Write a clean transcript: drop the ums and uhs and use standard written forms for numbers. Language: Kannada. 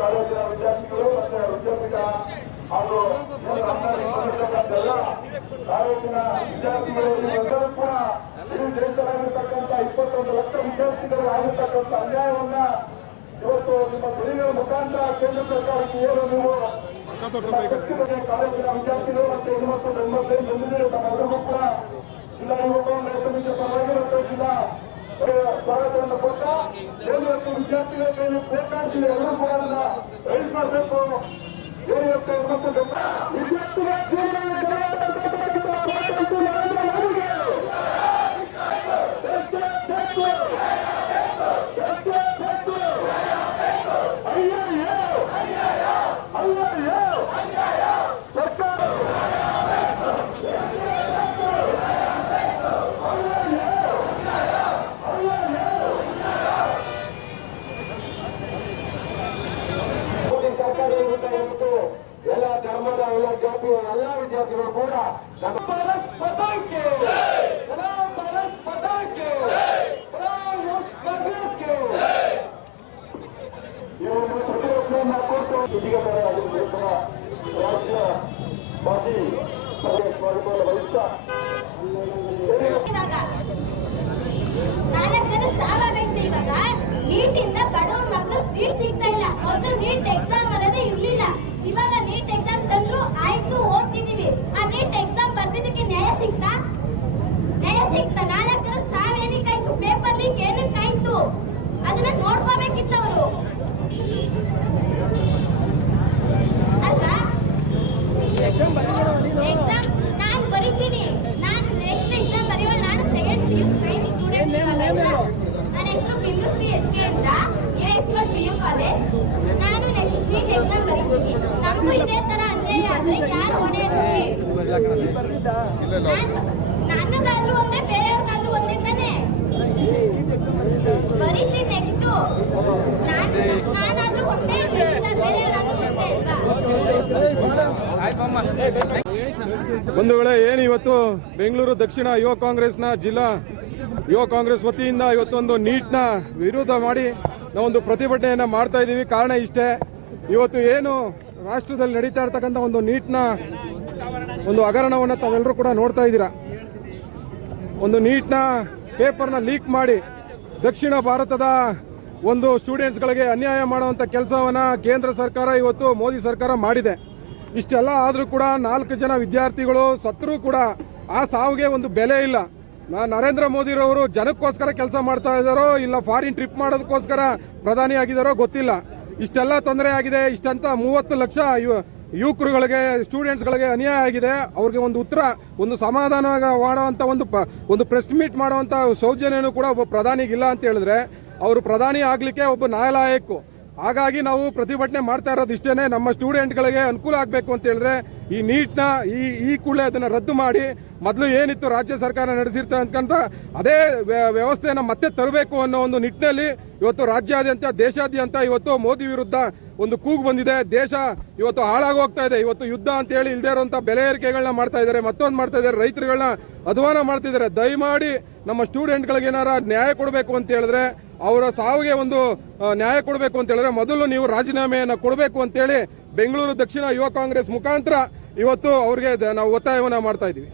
ಕಾಲೇಜಿನ ವಿದ್ಯಾರ್ಥಿಗಳು ಮತ್ತೆ ವಿದ್ಯಾಪೀಠ ಹಾಗೂ ಕಾಲೇಜಿನ ವಿದ್ಯಾರ್ಥಿಗಳು ಎಲ್ಲರೂ ಕೂಡ ಇಡೀ ದೇಶದಲ್ಲಿರ್ತಕ್ಕಂಥ 21 ಲಕ್ಷ ವಿದ್ಯಾರ್ಥಿಗಳು ಆಗಿರ್ತಕ್ಕಂಥ ಅನ್ಯಾಯವನ್ನ ಇವತ್ತು ನಿಮ್ಮ ಧ್ವನಿಗಳ ಮುಖಾಂತರ ಕೇಂದ್ರ ಸರ್ಕಾರಕ್ಕೆ ಏನು ನೀವು ಶಕ್ತಿ ಬಗ್ಗೆ ಕಾಲೇಜಿನ ವಿದ್ಯಾರ್ಥಿಗಳು ಮತ್ತೆ ಹೆಣ್ಮಕ್ಳು ಬೆಂಬಲ ಬಂದಿದ್ದೀರಿ. ತಮ್ಮೆಲ್ಲರಿಗೂ ಕೂಡ ಜಿಲ್ಲಾ ಯುವ ಕಾಂಗ್ರೆಸ್ ಸಮಿತಿ ಪರವಾಗಿ ಮತ್ತು ಜಿಲ್ಲಾ ಸ್ವಾಗತವನ್ನು ಕೊಟ್ಟ ಏನು ಇವತ್ತು ವಿದ್ಯಾರ್ಥಿಗಳ ಕೈಯಲ್ಲಿ ಬೇಕಾಗಿಲ್ಲ ಎಲ್ಲರೂ ಕೂಡ ಅದನ್ನ ರೈಸ್ ಮಾಡಬೇಕು. ಏನು ಇವತ್ತು ಹೆಣ್ಮಕ್ಳು ಎಲ್ಲ ಧರ್ಮದ ಎಲ್ಲ ಜಾತಿಯ ಎಲ್ಲ ವಿದ್ಯಾರ್ಥಿಗಳು ಕೂಡ ಭಾರತ್ ಪತಾಕೆ ಭಾರತ್ ಪತಾಕೆ ರಾಜ್ಯ ಮಾಜಿ ಸ್ಮಾರಕವನ್ನು ವಹಿಸ್ತಾ 4 ಜನ ಸಾವಾಗೈತೆ. ಇವಾಗ ನೀಟಿಂದ ಬಡವ್ರ ಮಕ್ಕಳು ಸೀಟ್ ಸಿಗ್ತಾ ಇಲ್ಲ. ಮೊದಲು ನೀಟ್ ಎಕ್ಸಾಮ್ ಅನ್ನೋದೇ ಇರ್ಲಿಲ್ಲ. ಇವಾಗ ನೀಟ್ ಎಕ್ಸಾಮ್ ತಂದ್ರು ಆಯ್ತು ಓದ್ತಿದೀವಿ. ಆ ನೀಟ್ ಎಕ್ಸಾಮ್ ಬರ್ದಿದ್ದಕ್ಕೆ ನ್ಯಾಯ ಸಿಗ್ತಾ? 4 ಜನ ಸಾವೇನಕ್ಕಾಯ್ತು? Paper leak ಏನಕ್ಕಾಯ್ತು? ಅದನ್ನ ನೋಡ್ಕೋಬೇಕಿತ್ತು ಅವರು ಅಲ್ವಾ? ಎಕ್ಸಾಮ್ ನಾನು ಬರೀತೀನಿ. ನಾನು ನೆಕ್ಸ್ಟ್ ಎಕ್ಸಾಮ್ ಬರೆಯೋಳು. ನಾನು ಸೆಕೆಂಡ್ PU ಸೈನ್ಸ್ ಸ್ಟೂಡೆಂಟ್. ನನ್ನ ಹೆಸರು ಬಿಂದುಶ್ರೀ HK ಅಂತ. Expert PU college. ನಾನು ನೆಕ್ಸ್ಟ್ ನೀಟ್ ಎಕ್ಸಾಮ್ ಬರೀತೀನಿ. ನಮಗೂ ಇದೇ ತರ ಅನ್ಯಾಯ ಆದ್ರೆ ಯಾರು ಹೊಣೆ? ನನಗಾದ್ರೂ ಒಂದೇ, ಬೇರೆಯವ್ರಿಗಾದ್ರೂ ಒಂದೇ ತಾನೆ. ಬರೀತೀನಿ ನೆಕ್ಸ್ಟ್. ನಾನಾದ್ರೂ ಒಂದೇ, ಬೇರೆಯವರಾದ್ರೂ ಒಂದೇ ಅಲ್ವಾ? ಬಂಧುಗಳೇ, ಏನು ಇವತ್ತು ಬೆಂಗಳೂರು ದಕ್ಷಿಣ ಯುವ ಕಾಂಗ್ರೆಸ್ನ ಜಿಲ್ಲಾ ಯುವ ಕಾಂಗ್ರೆಸ್ ವತಿಯಿಂದ ಇವತ್ತೊಂದು ನೀಟ್ನ ವಿರೋಧ ಮಾಡಿ ನಾವೊಂದು ಪ್ರತಿಭಟನೆಯನ್ನು ಮಾಡ್ತಾ ಇದ್ದೀವಿ. ಕಾರಣ ಇಷ್ಟೇ, ಇವತ್ತು ಏನು ರಾಷ್ಟ್ರದಲ್ಲಿ ನಡೀತಾ ಇರ್ತಕ್ಕಂಥ ಒಂದು ನೀಟ್ನ ಒಂದು ಹಗರಣವನ್ನು ತಾವೆಲ್ಲರೂ ಕೂಡ ನೋಡ್ತಾ ಇದ್ದೀರಾ. ಒಂದು ನೀಟ್ನ ಪೇಪರ್ನ ಲೀಕ್ ಮಾಡಿ ದಕ್ಷಿಣ ಭಾರತದ ಒಂದು ಸ್ಟೂಡೆಂಟ್ಸ್ಗಳಿಗೆ ಅನ್ಯಾಯ ಮಾಡುವಂಥ ಕೆಲಸವನ್ನು ಕೇಂದ್ರ ಸರ್ಕಾರ ಇವತ್ತು ಮೋದಿ ಸರ್ಕಾರ ಮಾಡಿದೆ. ಇಷ್ಟೆಲ್ಲ ಆದರೂ ಕೂಡ 4 ಜನ ವಿದ್ಯಾರ್ಥಿಗಳು ಸತ್ತರೂ ಕೂಡ ಆ ಸಾವಿಗೆ ಒಂದು ಬೆಲೆ ಇಲ್ಲ. ನರೇಂದ್ರ ಮೋದಿರವರು ಜನಕ್ಕೋಸ್ಕರ ಕೆಲಸ ಮಾಡ್ತಾ ಇದ್ದಾರೋ ಇಲ್ಲ ಫಾರಿನ್ ಟ್ರಿಪ್ ಮಾಡೋದಕ್ಕೋಸ್ಕರ ಪ್ರಧಾನಿ ಆಗಿದ್ದಾರೋ ಗೊತ್ತಿಲ್ಲ. ಇಷ್ಟೆಲ್ಲ ತೊಂದರೆ ಆಗಿದೆ. ಇಷ್ಟಂತ 30 ಲಕ್ಷ ಯುವಕರುಗಳಿಗೆ ಸ್ಟೂಡೆಂಟ್ಸ್ಗಳಿಗೆ ಅನ್ಯಾಯ ಆಗಿದೆ. ಅವ್ರಿಗೆ ಒಂದು ಉತ್ತರ, ಒಂದು ಸಮಾಧಾನ ಮಾಡುವಂಥ ಒಂದು ಪ್ರೆಸ್ ಮೀಟ್ ಮಾಡುವಂಥ ಸೌಜನ್ಯನೂ ಕೂಡ ಒಬ್ಬ ಪ್ರಧಾನಿಗಿಲ್ಲ ಅಂತ ಹೇಳಿದ್ರೆ ಅವರು ಪ್ರಧಾನಿ ಆಗಲಿಕ್ಕೆ ಒಬ್ಬ ನ್ಯಾಯಾಲಯಕ್ಕೂ. ಹಾಗಾಗಿ ನಾವು ಪ್ರತಿಭಟನೆ ಮಾಡ್ತಾ ಇರೋದು ಇಷ್ಟೇನೆ, ನಮ್ಮ ಸ್ಟೂಡೆಂಟ್ಗಳಿಗೆ ಅನುಕೂಲ ಆಗಬೇಕು ಅಂತ ಹೇಳಿದ್ರೆ ಈ ನೀಟ್ನ ಈ ಕೂಡಲೇ ಅದನ್ನು ರದ್ದು ಮಾಡಿ ಮೊದಲು ಏನಿತ್ತು ರಾಜ್ಯ ಸರ್ಕಾರ ನಡೆಸಿರ್ತಕ್ಕಂಥ ಅದೇ ವ್ಯವಸ್ಥೆಯನ್ನು ಮತ್ತೆ ತರಬೇಕು ಅನ್ನೋ ಒಂದು ನಿಟ್ಟಿನಲ್ಲಿ ಇವತ್ತು ರಾಜ್ಯಾದ್ಯಂತ ದೇಶಾದ್ಯಂತ ಇವತ್ತು ಮೋದಿ ವಿರುದ್ಧ ಒಂದು ಕೂಗು ಬಂದಿದೆ. ದೇಶ ಇವತ್ತು ಹಾಳಾಗೋಗ್ತಾ ಇದೆ. ಇವತ್ತು ಯುದ್ಧ ಅಂತ ಹೇಳಿ ಇಲ್ಲದೆ ಇರುವಂಥ ಬೆಲೆ ಏರಿಕೆಗಳನ್ನ ಮಾಡ್ತಾ ಇದ್ದಾರೆ, ಮತ್ತೊಂದು ಮಾಡ್ತಾ ಇದ್ದಾರೆ, ರೈತರುಗಳನ್ನ ಅಧ್ವಾನ ಮಾಡ್ತಿದ್ದಾರೆ. ದಯಮಾಡಿ ನಮ್ಮ ಸ್ಟೂಡೆಂಟ್ಗಳಿಗೆ ಏನಾರ ನ್ಯಾಯ ಕೊಡಬೇಕು ಅಂತ ಹೇಳಿದ್ರೆ, ಅವರ ಸಾವಿಗೆ ಒಂದು ನ್ಯಾಯ ಕೊಡಬೇಕು ಅಂತ ಹೇಳಿದ್ರೆ ಮೊದಲು ನೀವು ರಾಜೀನಾಮೆಯನ್ನು ಕೊಡಬೇಕು ಅಂತೇಳಿ ಬೆಂಗಳೂರು ದಕ್ಷಿಣ ಯುವ ಕಾಂಗ್ರೆಸ್ ಮುಖಾಂತರ ಇವತ್ತು ಅವ್ರಿಗೆ ನಾವು ಒತ್ತಾಯವನ್ನು ಮಾಡ್ತಾ ಇದ್ದೀವಿ.